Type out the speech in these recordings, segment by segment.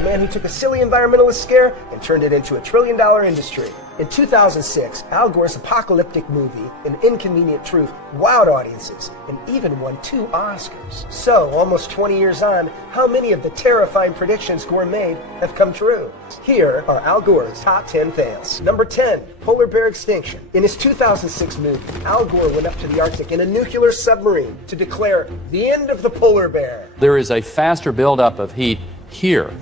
a man who took a silly environmentalist scare and turned it into a trillion-dollar industry. In 2006, Al Gore's apocalyptic movie, An Inconvenient Truth, wowed audiences and even won 2 Oscars. So, almost 20 years on, how many of the terrifying predictions Gore made have come true? Here are Al Gore's top 10 fails. Number 10, polar bear extinction. In his 2006 movie, Al Gore went up to the Arctic in a nuclear submarine to declare the end of the polar bear. There is a faster buildup of heat here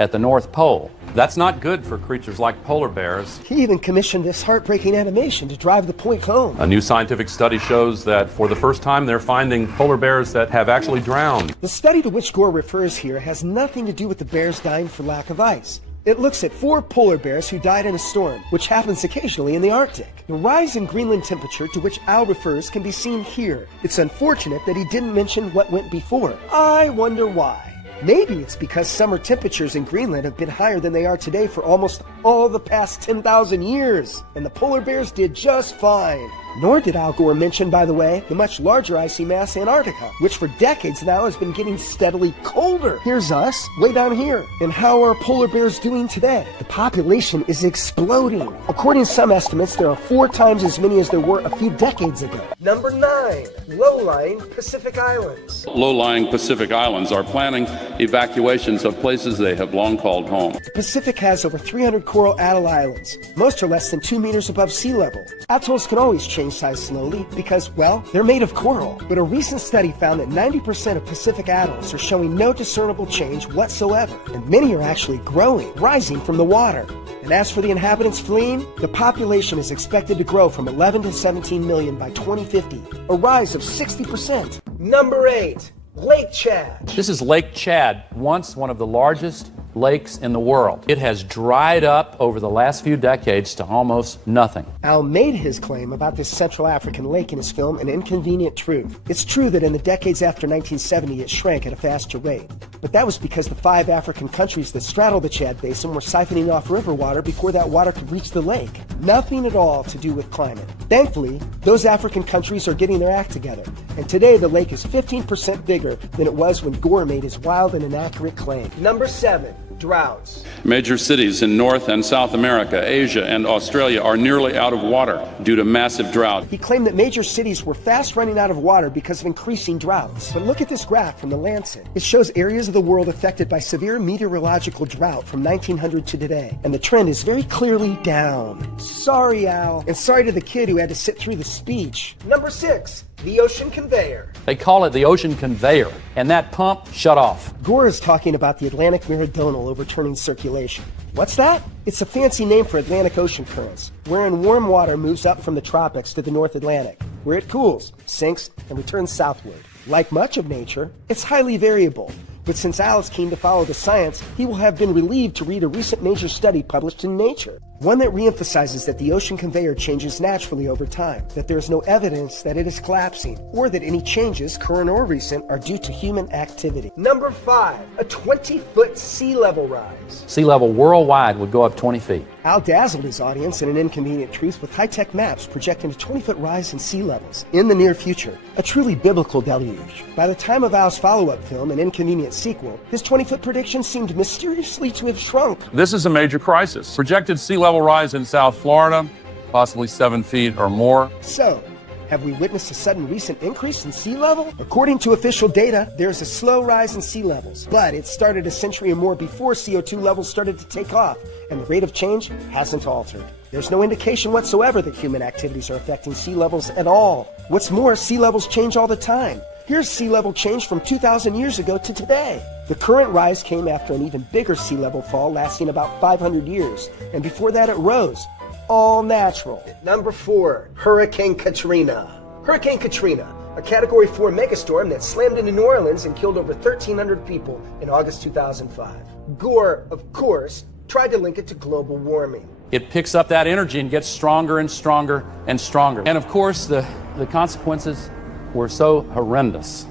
at the North Pole. That's not good for creatures like polar bears. He even commissioned this heartbreaking animation to drive the point home. A new scientific study shows that for the first time they're finding polar bears that have actually drowned. The study to which Gore refers here has nothing to do with the bears dying for lack of ice. It looks at 4 polar bears who died in a storm, which happens occasionally in the Arctic. The rise in Greenland temperature to which Al refers can be seen here. It's unfortunate that he didn't mention what went before. I wonder why. Maybe it's because summer temperatures in Greenland have been higher than they are today for almost all the past 10,000 years, and the polar bears did just fine. Nor did Al Gore mention, by the way, the much larger icy mass Antarctica, which for decades now has been getting steadily colder. Here's us, way down here. And how are polar bears doing today? The population is exploding. According to some estimates, there are 4 times as many as there were a few decades ago. Number 9, low-lying Pacific Islands. Low-lying Pacific Islands are planning evacuations of places they have long called home. The Pacific has over 300 coral atoll islands. Most are less than 2 meters above sea level. Atolls can always change size slowly because, well, they're made of coral. But a recent study found that 90% of Pacific atolls are showing no discernible change whatsoever, and many are actually growing, rising from the water. And as for the inhabitants fleeing, the population is expected to grow from 11 to 17 million by 2050, a rise of 60%. Number 8, Lake Chad. This is Lake Chad, once one of the largest lakes in the world. It has dried up over the last few decades to almost nothing. Al made his claim about this Central African lake in his film An Inconvenient Truth. It's true that in the decades after 1970 it shrank at a faster rate, but that was because the 5 African countries that straddle the Chad Basin were siphoning off river water before that water could reach the lake. Nothing at all to do with climate. Thankfully, those African countries are getting their act together, and today the lake is 15% bigger than it was when Gore made his wild and inaccurate claim. Number 7, droughts. Major cities in North and South America, Asia, and Australia are nearly out of water due to massive drought. He claimed that major cities were fast running out of water because of increasing droughts. But look at this graph from The Lancet. It shows areas of the world affected by severe meteorological drought from 1900 to today. And the trend is very clearly down. Sorry, Al. And sorry to the kid who had to sit through the speech. Number 6, the ocean conveyor. They call it the ocean conveyor, and that pump shut off. Gore is talking about the Atlantic Meridional overturning circulation. What's that? It's a fancy name for Atlantic Ocean currents, wherein warm water moves up from the tropics to the North Atlantic, where it cools, sinks, and returns southward. Like much of nature, it's highly variable. But since Al is keen to follow the science, he will have been relieved to read a recent major study published in Nature. One that reemphasizes that the ocean conveyor changes naturally over time, that there is no evidence that it is collapsing, or that any changes, current or recent, are due to human activity. Number 5, a 20-foot sea level rise. Sea level worldwide would go up 20 feet. Al dazzled his audience in An Inconvenient Truth with high-tech maps projecting a 20-foot rise in sea levels in the near future, a truly biblical deluge. By the time of Al's follow-up film, An Inconvenient Sequel, his 20-foot prediction seemed mysteriously to have shrunk. This is a major crisis. Projected sea level rise in South Florida, possibly 7 feet or more. So, have we witnessed a sudden recent increase in sea level? According to official data, there's a slow rise in sea levels, but it started a century or more before CO2 levels started to take off, and the rate of change hasn't altered. There's no indication whatsoever that human activities are affecting sea levels at all. What's more, sea levels change all the time. Here's sea level change from 2,000 years ago to today. The current rise came after an even bigger sea level fall lasting about 500 years, and before that it rose. All natural. Number 4, Hurricane Katrina. Hurricane Katrina, a Category 4 megastorm that slammed into New Orleans and killed over 1,300 people in August 2005. Gore, of course, tried to link it to global warming. It picks up that energy and gets stronger and stronger and stronger. And of course, the consequences were so horrendous.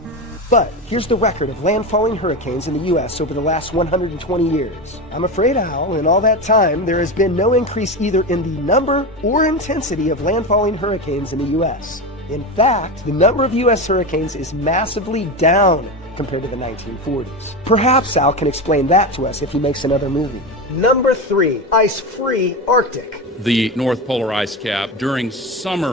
But here's the record of landfalling hurricanes in the U.S. over the last 120 years. I'm afraid, Al, in all that time, there has been no increase either in the number or intensity of landfalling hurricanes in the U.S. In fact, the number of U.S. hurricanes is massively down compared to the 1940s. Perhaps Al can explain that to us if he makes another movie. Number 3, ice-free Arctic. The North Polar ice cap during some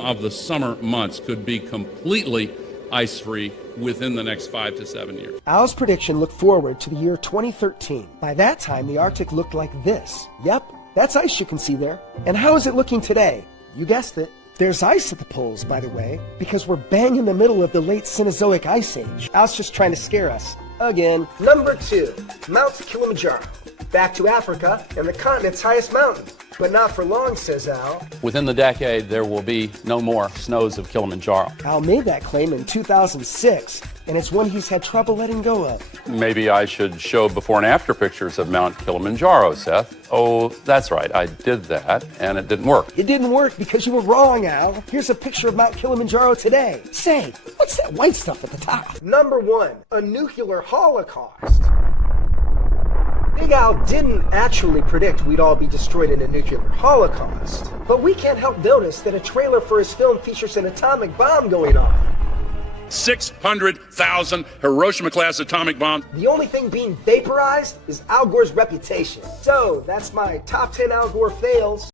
of the summer months could be completely ice-free within the next 5 to 7 years. Al's prediction looked forward to the year 2013. By that time, the Arctic looked like this. Yep, that's ice you can see there. And how is it looking today? You guessed it. There's ice at the poles, by the way, because we're bang in the middle of the late Cenozoic Ice Age. Al's just trying to scare us. Again. Number 2, Mount Kilimanjaro. Back to Africa and the continent's highest mountain. But not for long, says Al. Within the decade, there will be no more snows of Kilimanjaro. Al made that claim in 2006, and it's one he's had trouble letting go of. Maybe I should show before and after pictures of Mount Kilimanjaro, Seth. Oh, that's right, I did that, and it didn't work. It didn't work because you were wrong, Al. Here's a picture of Mount Kilimanjaro today. Say, what's that white stuff at the top? Number 1, a nuclear holocaust. Big Al didn't actually predict we'd all be destroyed in a nuclear holocaust. But we can't help notice that a trailer for his film features an atomic bomb going off. 600,000 Hiroshima-class atomic bombs. The only thing being vaporized is Al Gore's reputation. So, that's my top 10 Al Gore fails.